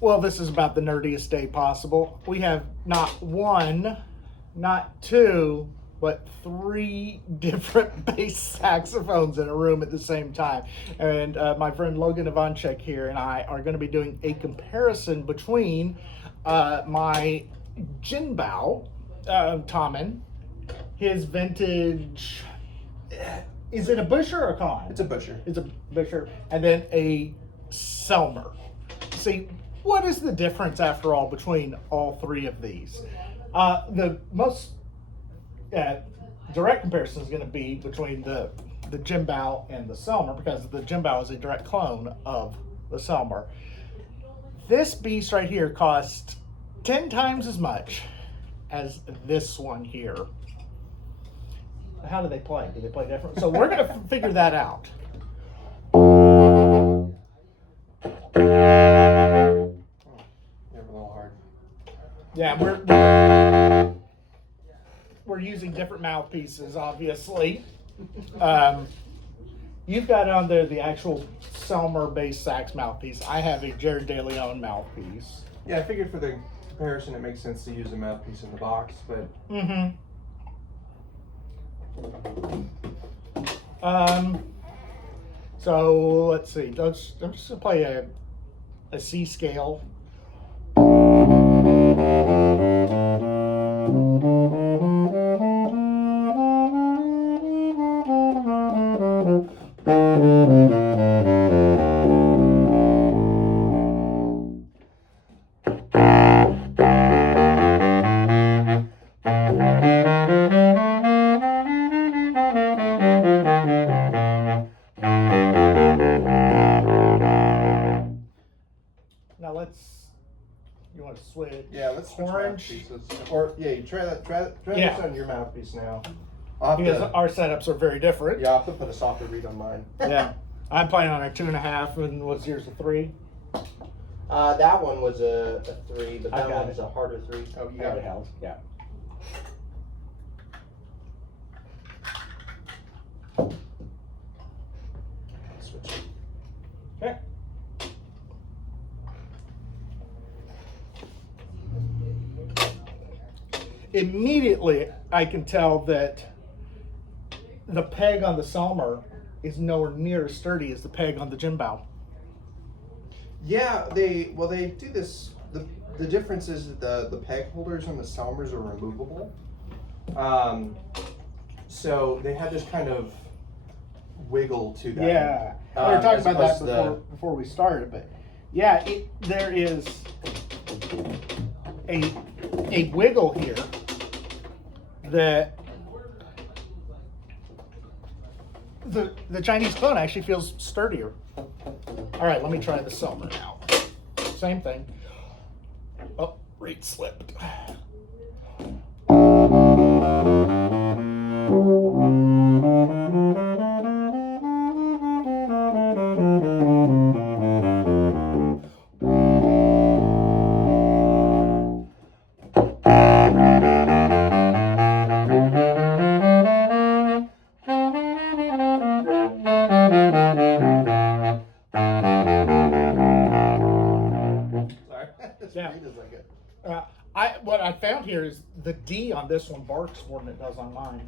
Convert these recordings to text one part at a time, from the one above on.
Well, this is about the nerdiest day possible. We have not one, not two, but three different bass saxophones in a room at the same time. And my friend Logan Ivancik here and I are going to be doing a comparison between my Jinbao Tommen, his vintage. Is it a Buescher or a Con? It's a Buescher. It's a Buescher, and then a Selmer. See, what is the difference, after all, between all three of these? The most direct comparison is going to be between the Jinbao and the Selmer, because the Jinbao is a direct clone of the Selmer. This beast right here costs 10 times as much as this one here. How do they play? Do they play different? So we're going to figure that out. They're a little hard. Yeah, we're using different mouthpieces, obviously. You've got on there the actual Selmer bass sax mouthpiece. I have a Jared De Leon mouthpiece. Yeah, I figured for the comparison it makes sense to use a mouthpiece in the box, but So let's see. I'm just gonna play a C scale. You want to switch? Yeah, let's switch orange mouthpieces. Or yeah, you try this on your mouthpiece now. Because our setups are very different. Yeah, I'll have to put a softer reed on mine. Yeah, I'm playing on a 2.5, and what's yours, a 3? That one was a 3, but that one is a harder 3. Oh, you got it. Yeah. Switch. Okay. Immediately, I can tell that the peg on the Selmer is nowhere near as sturdy as the peg on the Jinbao. Yeah, they do this. The difference is that the peg holders on the Selmers are removable. So they had this kind of wiggle to them. Yeah, we were talking as about that opposed before we started, but yeah, there is a wiggle here that the Chinese clone actually feels sturdier. All right, let me try the Selmer now. Same thing. Oh, reed slipped. Yeah. What I found here is the D on this one barks more than it does on mine.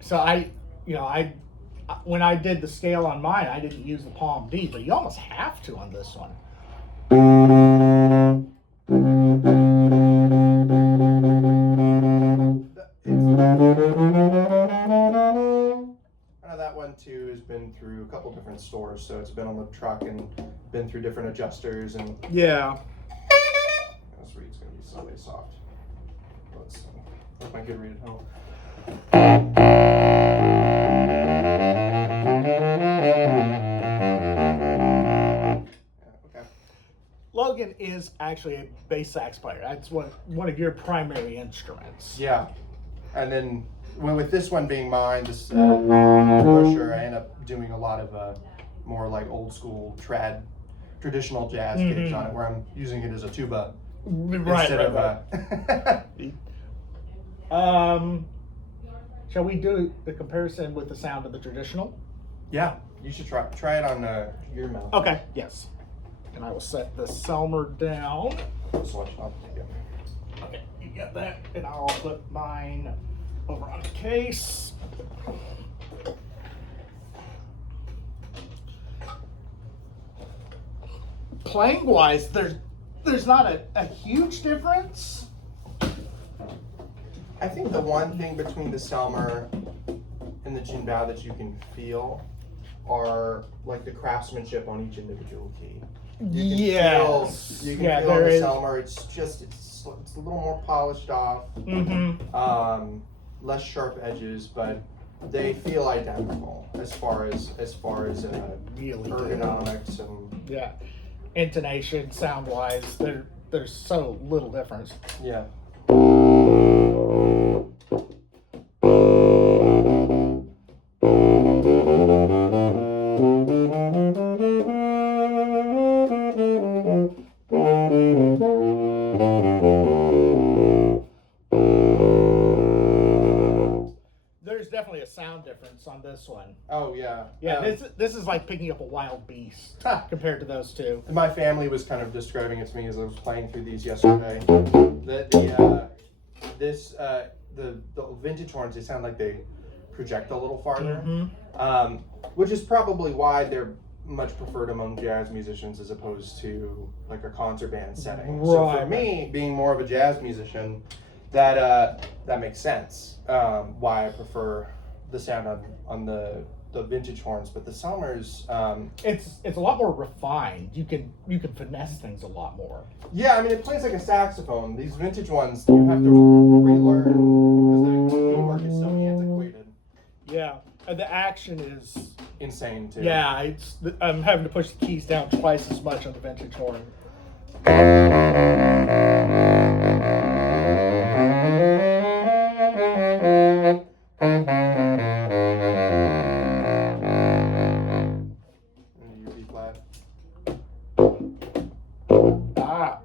So when I did the scale on mine, I didn't use the palm D, but you almost have to on this one. That one too has been through a couple different stores, so it's been on the truck and been through different adjusters and yeah. This reed's gonna be so soft. Let's see. That's my good reed at home. Okay. Logan is actually a bass sax player. That's one of your primary instruments. Yeah, and then with this one being mine, this Buescher, I end up doing a lot of more like old school traditional jazz gigs on it, where I'm using it as a tuba instead of. Shall we do the comparison with the sound of the traditional? Yeah, you should try it on your mouth. Okay. Yes. and I will set the Selmer down. Switch up. Yeah. Okay, you got that, and I'll put mine over on the case. Playing wise, there's not a huge difference. I think the one thing between the Selmer and the Jinbao that you can feel are like the craftsmanship on each individual key. Yes. You can Yeah, feel on there the is. Selmer. It's a little more polished off. Mm-hmm. Less sharp edges, but they feel identical as far as Really do. ergonomics and Yeah. Intonation, sound wise, there's so little difference. yeah. There's definitely a sound difference on this one. Oh yeah. Yeah, this is like picking up a wild beast compared to those two. My family was kind of describing it to me as I was playing through these yesterday. The vintage horns, they sound like they project a little farther, Mm-hmm. Which is probably why they're much preferred among jazz musicians as opposed to like a concert band setting. So for Right. me, being more of a jazz musician, that makes sense. Why I prefer the sound on the vintage horns, but the Selmers, It's a lot more refined. You can finesse things a lot more. yeah, I mean it plays like a saxophone. These vintage ones you have to relearn because the woodwork is so antiquated. Yeah, and the action is Insane too. yeah. I'm having to push the keys down twice as much on the vintage horn. Your B flat. Ah.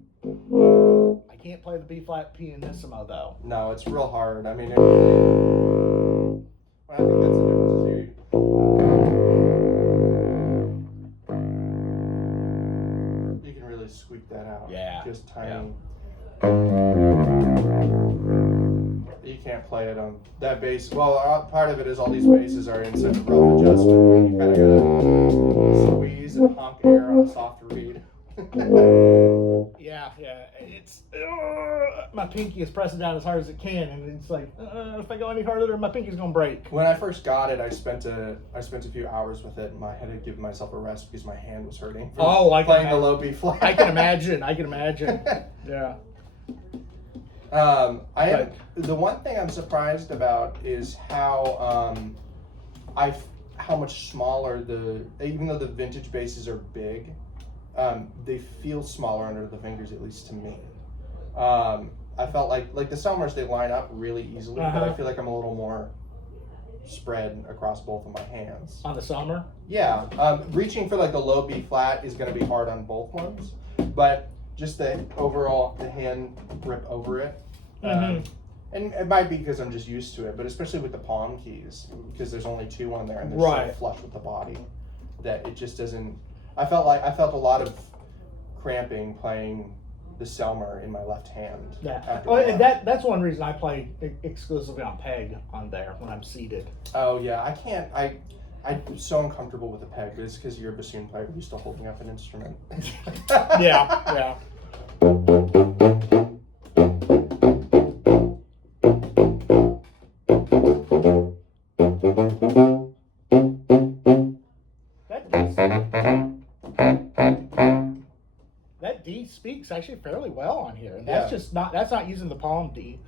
I can't play the B flat pianissimo though. No, it's real hard. I mean, well, I think that's the difference. You can really squeak that out. Yeah. Just tiny. You can't play it on that bass. Well, part of it is all these basses are in such a rough adjustment. You kind of gotta squeeze and honk air on a soft reed. Yeah. It's my pinky is pressing down as hard as it can, and it's like if I go any harder, my pinky's gonna break. When I first got it, I spent a few hours with it, and I had to give myself a rest because my hand was hurting. From playing the low B flat. I can imagine. Yeah. The one thing I'm surprised about is how how much smaller even though the vintage basses are big, they feel smaller under the fingers, at least to me. I felt like the Selmers, they line up really easily, but I feel like I'm a little more spread across both of my hands. On the Selmer? Yeah, reaching for like the low B flat is going to be hard on both ones, but just the hand grip over it. And it might be because I'm just used to it, but especially with the palm keys, because there's only two on there and they're so flush with the body that it just doesn't. I felt a lot of cramping playing the Selmer in my left hand. Yeah. And that's one reason I play exclusively on peg on there when I'm seated. Oh yeah, I can't. I'm so uncomfortable with the peg, but it's because you're a bassoon player used to holding up an instrument. Yeah. That D speaks actually fairly well on here, and that's not using the palm D.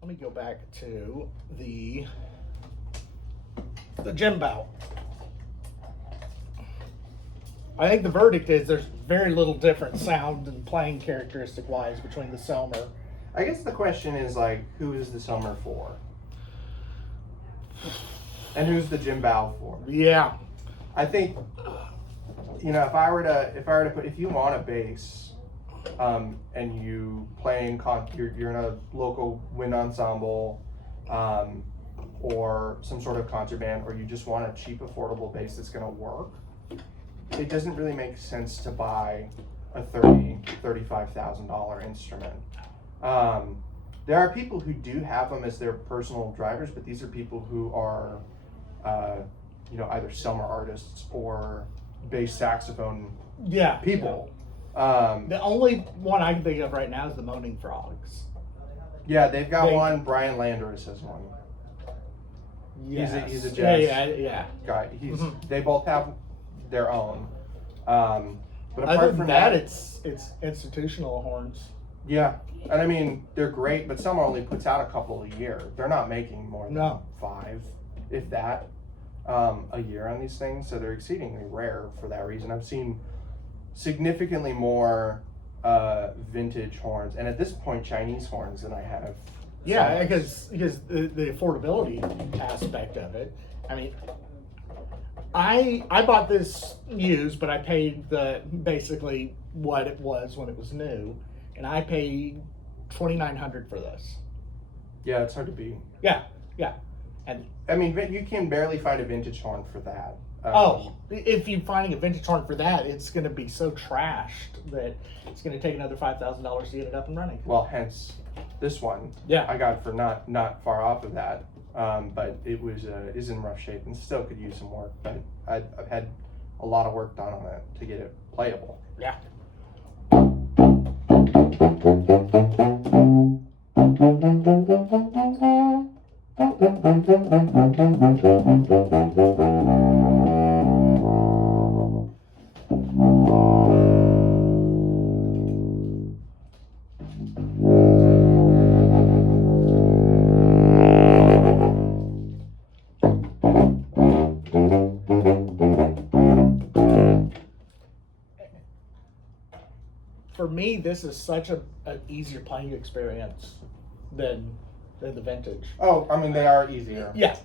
Let me go back to the Jinbao. I think the verdict is there's very little different sound and playing characteristic wise between the Selmer I guess the question is like, who is the Selmer for? And who's the Jimbao for? Yeah. I think, you know, if I were to put, if you want a bass, and you playing you're in a local wind ensemble, or some sort of concert band, or you just want a cheap, affordable bass that's gonna work, it doesn't really make sense to buy a $35,000 instrument. There are people who do have them as their personal drivers, but these are people who are, you know, either Selmer artists or bass saxophone people. The only one I can think of right now is the Moaning Frogs. Yeah, they've got one. Brian Landers has one. Yes. He's a jazz yeah. guy. They both have their own. But apart Other from than that, it's institutional horns. Yeah, and I mean they're great, but Selmer only puts out a couple a year. They're not making more than 5, if that, a year on these things. So they're exceedingly rare for that reason. I've seen significantly more vintage horns, and at this point Chinese horns than I have. Yeah, because the affordability aspect of it. I mean, I bought this used, but I paid basically what it was when it was new, and I paid $2,900 for this. Yeah, it's hard to beat. Yeah, and I mean, you can barely find a vintage horn for that. If you're finding a vintage horn for that, it's going to be so trashed that it's going to take another $5,000 to get it up and running. Well, hence this one. Yeah, I got for not far off of that, but it is in rough shape and still could use some work. But I've had a lot of work done on it to get it playable. Yeah. For me, this is such an easier playing experience than the vintage. Oh, I mean, they are easier. Yeah.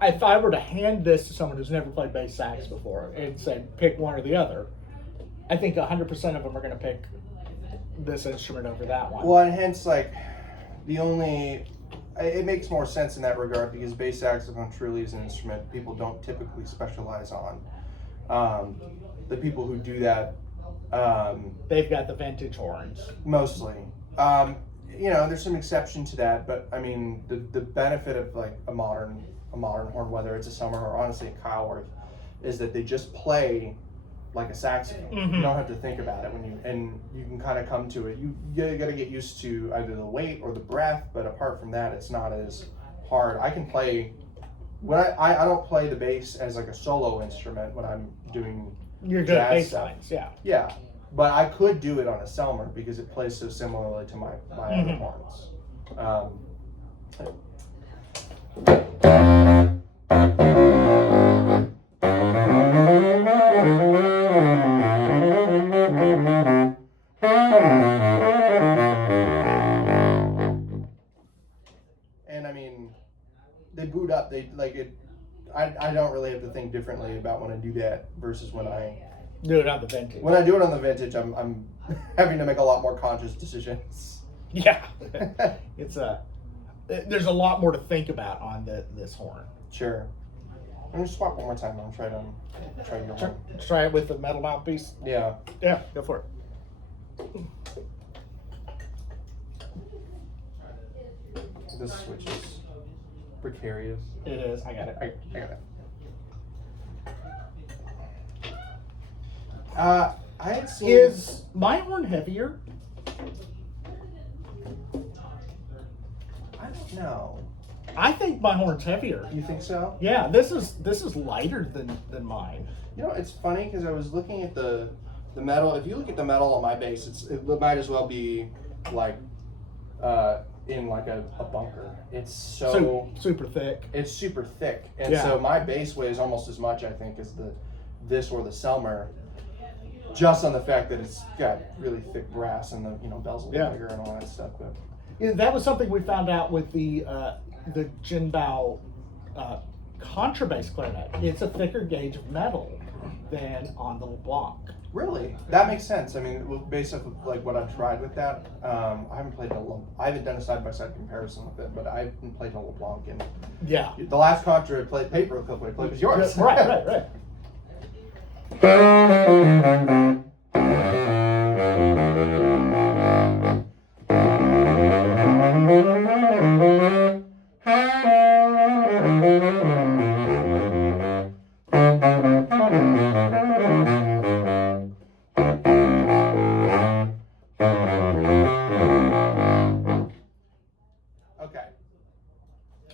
If I were to hand this to someone who's never played bass sax before and said pick one or the other, I think 100% of them are going to pick this instrument over that one. Well, and hence, like, it makes more sense in that regard because bass saxophone truly is an instrument people don't typically specialize on. The people who do that, they've got the vintage horns. mostly. You know, there's some exception to that, but I mean, the benefit of like a modern horn, whether it's a Selmer or honestly a Kyleworth, is that they just play like a saxophone. Mm-hmm. You don't have to think about it and you can kind of come to it. You got to get used to either the weight or the breath, but apart from that, it's not as hard. I can play when I don't play the bass as like a solo instrument when I'm doing You're good at jazz bass stuff. lines, yeah. Yeah, but I could do it on a Selmer because it plays so similarly to my other horns. And I mean, they boot up. They like it. I don't really have to think differently about when I do that versus when I Do it on the vintage. When I do it on the vintage, I'm having to make a lot more conscious decisions. Yeah. There's a lot more to think about on this horn. Sure. I'm gonna swap one more time. I'm try your one. Try it with the metal mouthpiece. Yeah. Yeah, go for it. This switch is precarious. It is. I got it. I got it. I had seen. Is my horn heavier? I don't know. I think my horn's heavier. You think so? Yeah, this is lighter than mine. You know, it's funny because I was looking at the metal. If you look at the metal on my bass, it might as well be like in like a bunker. It's so super thick. It's super thick, and Yeah. so my bass weighs almost as much, I think, as this or the Selmer. Just on the fact that it's got really thick brass and the bells a little bigger and all that stuff. But that was something we found out with the Jinbao contrabass clarinet. It's a thicker gauge of metal than on the LeBlanc. Really? That makes sense. I mean, based off of like what I've tried with that, I haven't done a side-by-side comparison with it, but I haven't played a LeBlanc, and Yeah. the last contra I played paper a couple I played was yours. Right. Okay.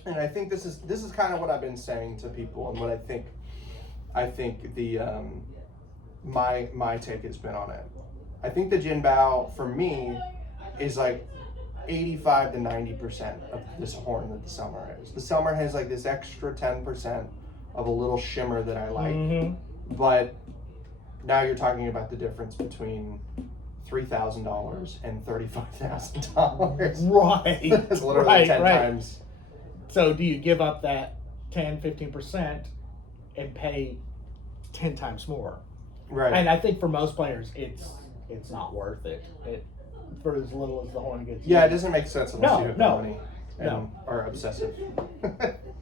And I think this is kind of what I've been saying to people, and what I think the my take has been on it. I think the Jinbao for me is like 85 to 90% of this horn that the Selmer is. The Selmer has like this extra 10% of a little shimmer that I like, but now you're talking about the difference between $3,000 and $35,000. Right. It's literally 10 right. times. So do you give up that 10-15% and pay 10 times more? Right. And I think for most players, it's not worth it. For as little as the horn gets. Yeah, it doesn't make sense unless you have the No, money and are obsessive.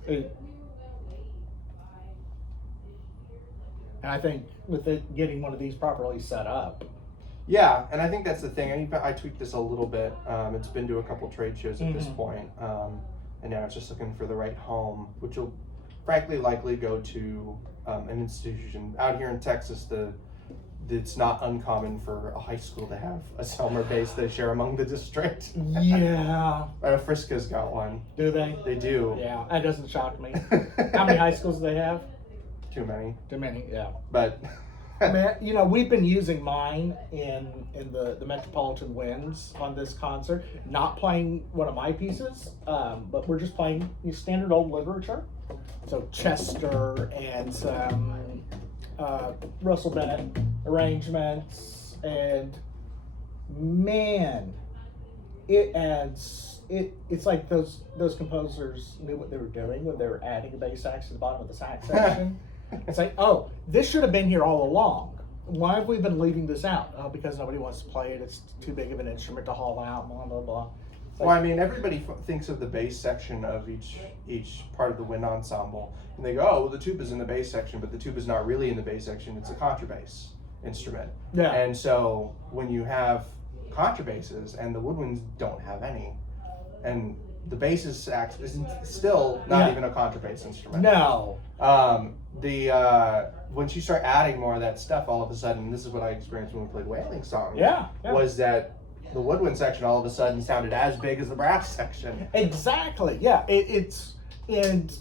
And I think with it getting one of these properly set up. Yeah, and I think that's the thing. I tweaked this a little bit. It's been to a couple trade shows at this point, and now it's just looking for the right home, which will frankly likely go to an institution out here in Texas. It's not uncommon for a high school to have a Selmer bass they share among the district. Yeah. Frisco's got one. Do they? They do. Yeah, that doesn't shock me. How many high schools do they have? Too many. Too many, yeah. But Man, we've been using mine in the Metropolitan Winds on this concert. Not playing one of my pieces, but we're just playing standard old literature. So Chester and some Russell Bennett arrangements, and man, it's like those composers knew what they were doing when they were adding a bass sax to the bottom of the sax section. It's like, oh, this should have been here all along. Why have we been leaving this out? Oh, because nobody wants to play it. It's too big of an instrument to haul out, blah, blah, blah. Well, I mean, everybody thinks of the bass section of each part of the wind ensemble, and they go, oh, well, the tuba's in the bass section, but the tuba's not really in the bass section. It's a contrabass instrument. Yeah. And so when you have contrabasses, and the woodwinds don't have any, and the bass's sax is still not even a contrabass instrument. No. Once you start adding more of that stuff, all of a sudden, this is what I experienced when we played wailing songs. Yeah. Was that the woodwind section all of a sudden sounded as big as the brass section. Exactly. Yeah. And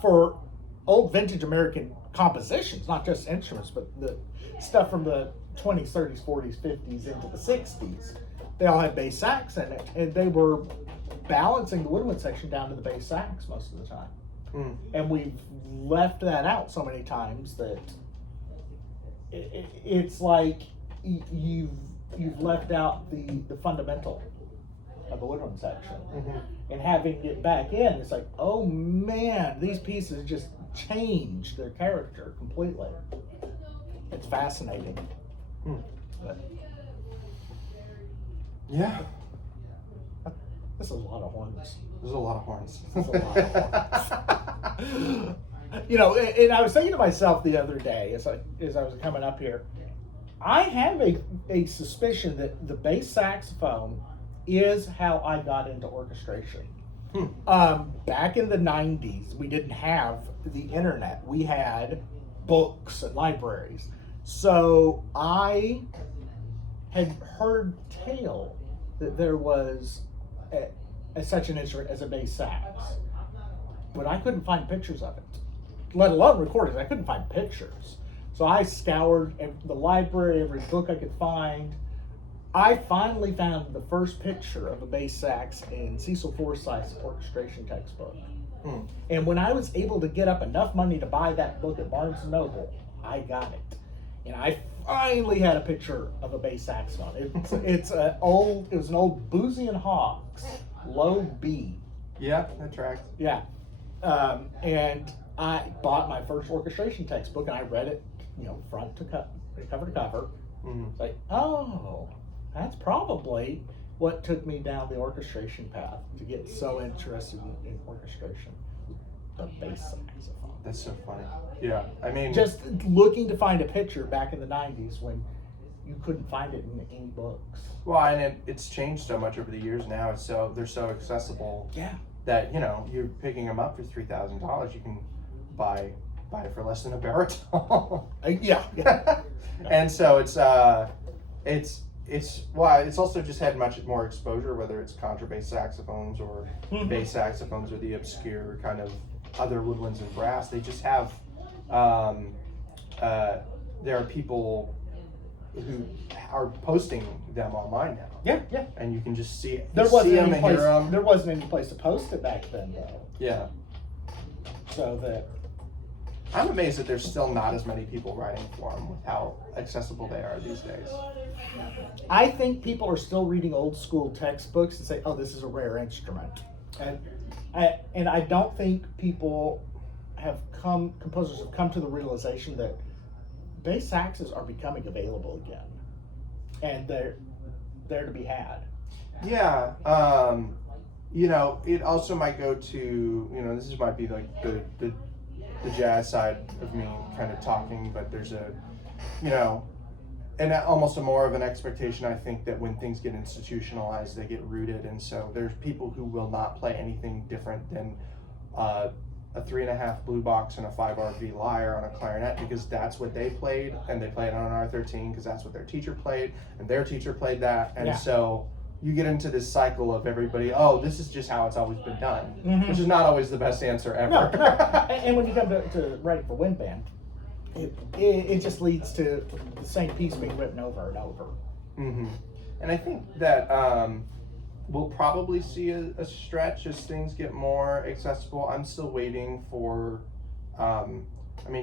for old vintage American compositions, not just instruments, but the stuff from the 20s, 30s, 40s, 50s into the 60s, they all had bass sax in it, and they were balancing the woodwind section down to the bass sax most of the time. And we've left that out so many times that it's like you've left out the fundamental of the woodwind section. And having it back in, it's like, oh man, these pieces just changed their character completely. It's fascinating. But yeah. This is a lot of horns. There's a lot of horns. This is a lot of horns. And I was thinking to myself the other day as I was coming up here, I have a suspicion that the bass saxophone is how I got into orchestration. Back in the 90s, we didn't have the internet. We had books and libraries. So I had heard tale that there was such an instrument as a bass sax, but I couldn't find pictures of it, let alone recordings. I couldn't find pictures. So I scoured the library, every book I could find. I finally found the first picture of a bass sax in Cecil Forsyth's orchestration textbook. And when I was able to get up enough money to buy that book at Barnes & Noble, I got it. And I finally had a picture of a bass saxophone. It was an old Boozy and Hawkes low B. Yeah, that tracks. Yeah. And I bought my first orchestration textbook and I read it, front to cover to cover. Mm-hmm. It's like, oh, that's probably what took me down the orchestration path to get so interested in orchestration. The bass saxophone. That's so funny. Yeah, I mean, Just looking to find a picture back in the 90s when you couldn't find it in any books. well, and it's changed so much over the years now. They're so accessible. Yeah. That you're picking them up for $3,000. You can buy it for less than a baritone. Yeah. And so it's also just had much more exposure, whether it's contrabass saxophones or bass saxophones or the obscure kind of other woodwinds and brass. They just have there are people who are posting them online now. Yeah. And you can just see There see them and hear them. There wasn't any place to post it back then, though. Yeah. So that. I'm amazed that there's still not as many people writing for them with how accessible they are these days. I think people are still reading old school textbooks and say, "Oh, this is a rare instrument," and I don't think composers have come to the realization that bass saxes are becoming available again, and they're to be had. Yeah, it also might go to, this might be like the jazz side of me kind of talking, but there's and almost more of an expectation, I think, that when things get institutionalized, they get rooted, and so there's people who will not play anything different than a 3.5 blue box and a 5 RV lyre on a clarinet because that's what they played, and they played on an R13 because that's what their teacher played, and their teacher played that, and so you get into this cycle of everybody, oh, this is just how it's always been done, which is not always the best answer ever. No. And when you come to writing for wind band, it just leads to the same piece being written over and over. Mm-hmm. And I think that we'll probably see a stretch as things get more accessible. I'm still waiting for,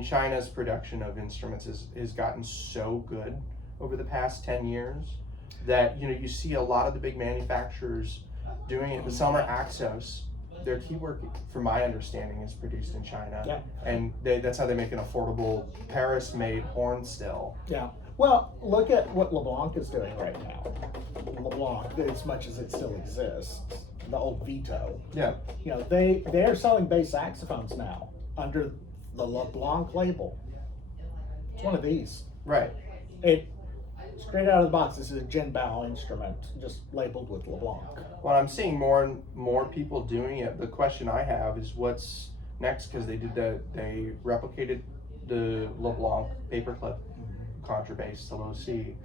China's production of instruments has gotten so good over the past 10 years that, you see a lot of the big manufacturers doing it. The Selmer Axos, their keywork, from my understanding, is produced in China. Yeah. And that's how they make an affordable Paris-made horn still. Yeah. Well, look at what LeBlanc is doing right now. LeBlanc, as much as it still exists, the old Vito. Yeah. They are selling bass saxophones now under the LeBlanc label. It's one of these. Right. Straight out of the box, this is a Jin Bao instrument, just labeled with LeBlanc. Well, I'm seeing more and more people doing it. The question I have is what's next, because they replicated the LeBlanc paperclip contrabass to low C.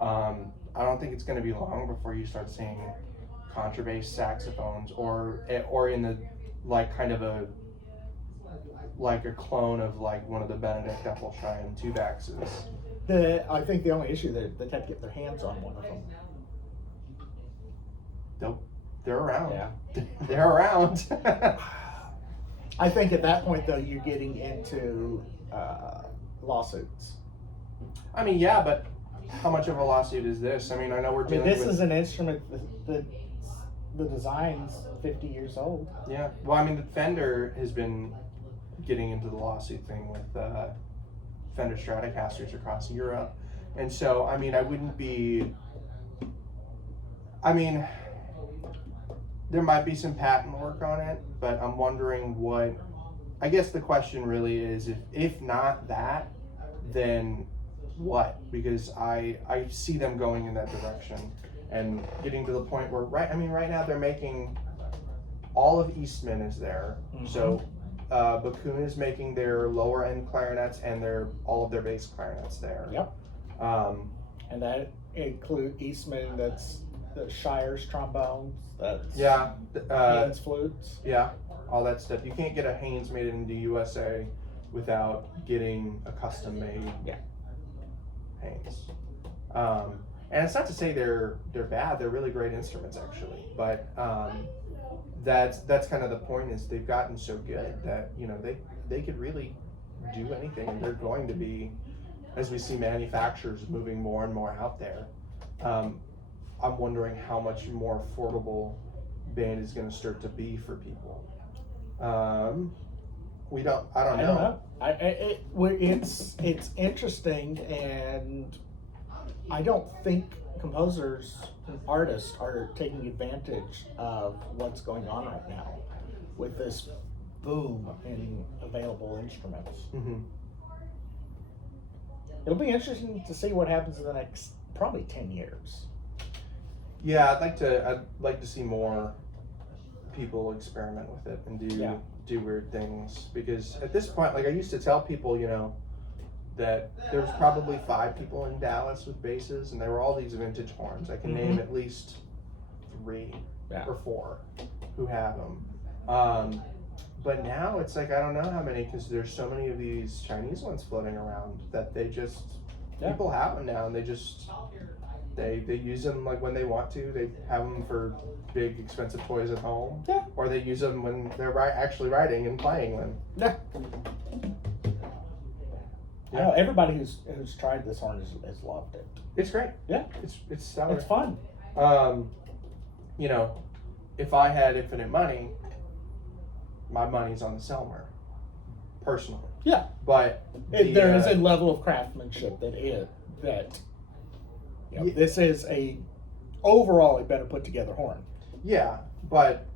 I don't think it's going to be long before you start seeing contrabass saxophones or in the kind of a clone of one of the Benedict Eppleshine two baxes. I think the only issue that they have to get their hands on one of them. They're around. Yeah. They're around. I think at that point, though, you're getting into lawsuits. Yeah, but how much of a lawsuit is this? I know we're dealing with... This is an instrument that the design's 50 years old. Yeah. Well, the Fender has been getting into the lawsuit thing with Fender Stratocasters across Europe. And so, I wouldn't be... there might be some patent work on it, but I'm wondering what... I guess the question really is, if not that, then what? Because I see them going in that direction and getting to the point where, right now they're making... All of Eastman is there. Mm-hmm. So Bakun is making their lower end clarinets and all of their bass clarinets there. Yep. And that include Eastman, that's the Shire's trombones, that's Haynes flutes. Yeah, all that stuff. You can't get a Haynes made in the USA without getting a custom made Haynes. And it's not to say they're bad, they're really great instruments actually. But that's kind of the point, is they've gotten so good that they could really do anything, and they're going to be, as we see manufacturers moving more and more out there. I'm wondering how much more affordable band is going to start to be for people. I don't I know. don't know. It's interesting, and I don't think composers and artists are taking advantage of what's going on right now with this boom in available instruments. Mm-hmm. It'll be interesting to see what happens in the next probably 10 years. Yeah, I'd like to see more people experiment with it and do weird things, because at this point, like, I used to tell people, you know, that there was probably 5 people in Dallas with basses, and they were all these vintage horns. I can name at least 3 or 4 who have them. But now it's like, I don't know how many, because there's so many of these Chinese ones floating around that they just, people have them now, and they just, they use them like when they want to. They have them for big expensive toys at home, or they use them when they're actually writing and playing them. I know everybody who's tried this horn has loved it. It's great. Yeah, it's stellar. it's fun. You know, if I had infinite money, my money's on the Selmer, personally. Yeah, but there is a level of craftsmanship this is a overall a better put together horn. Yeah, but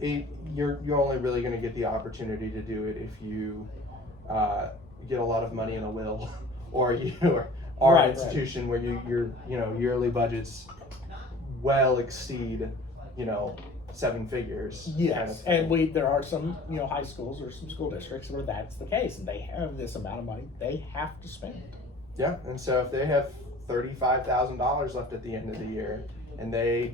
you're only really going to get the opportunity to do it if you get a lot of money in a will, or you are an institution where your yearly budgets well exceed 7 figures. Yes, kind of, and there are some high schools or some school districts where that's the case, and they have this amount of money they have to spend. Yeah, and so if they have $35,000 left at the end of the year, and they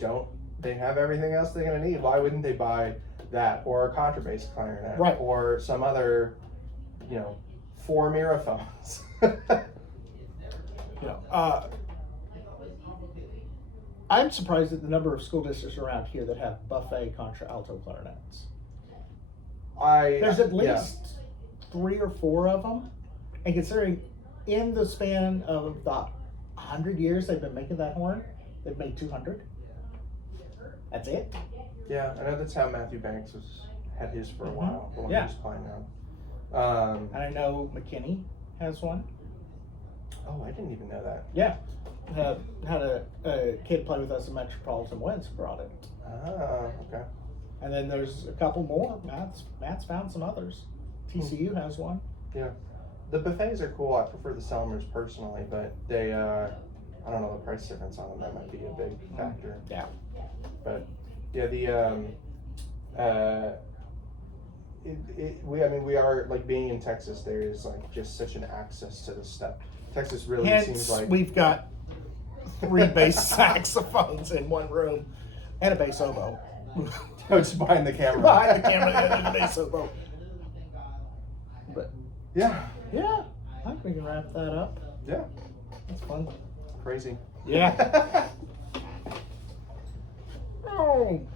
have everything else they're going to need, why wouldn't they buy that, or a contrabass clarinet, or some other 4 miraphones? I'm surprised at the number of school districts around here that have buffet contralto clarinets. There's at least 3 or 4 of them, and considering in the span of the 100 years they've been making that horn, they've made 200. That's it. Yeah, I know that's how Matthew Banks had his for a while, the one he was playing on. And I know McKinney has one. Oh, I didn't even know that. Yeah. Had a kid play with us at Metropolitan Winds who brought it. Oh, okay. And then there's a couple more. Matt's found some others. TCU has one. Yeah. The buffets are cool. I prefer the Selmers personally, but they, I don't know the price difference on them. That might be a big factor. Yeah. But yeah, we are, like, being in Texas, there is like just such an access to this stuff. Texas really seems like we've got 3 bass saxophones in one room and a bass oboe. Oh, just behind the camera. Behind the camera and the bass oboe. But yeah, I think we can wrap that up. Yeah, that's fun. Crazy. Yeah. Oh.